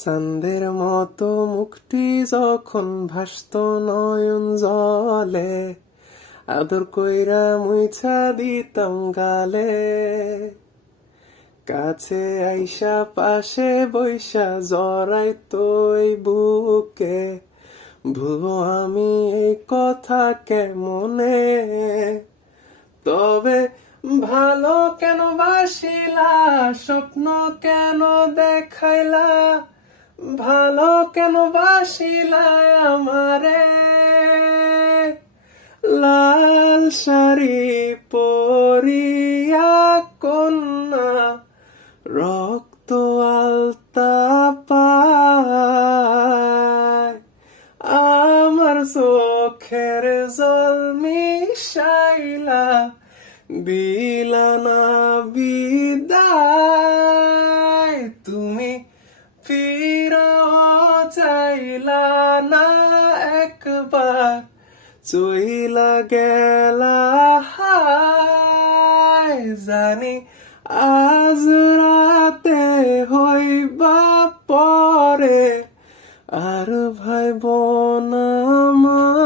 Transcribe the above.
চাঁদের মতো মুখটি যখন ভাসতো নয়ন জলে, আদর কইরা মুইছা দিতাম গালে। কাছে আইসা পাশে বইসা জড়াইতো এই বুকে, ভুলবো আমি এই কথা কেমনে? তবে ভালো কেন বাসিলা, স্বপ্ন কেন দেখাইলা, ভালো কেন বাসিলা আমারে? লাল শাড়ি পরিয়া কন্যা, রক্ত আলতা পায়, আমার চোখের জল মিশাইলা দিলা না বিদায়। তুমি ফিরাও চাইলা না একবার, চইলা গেলা হায়। জানি আজ রাতে হইবা পরে, আর ভাইব না আমার।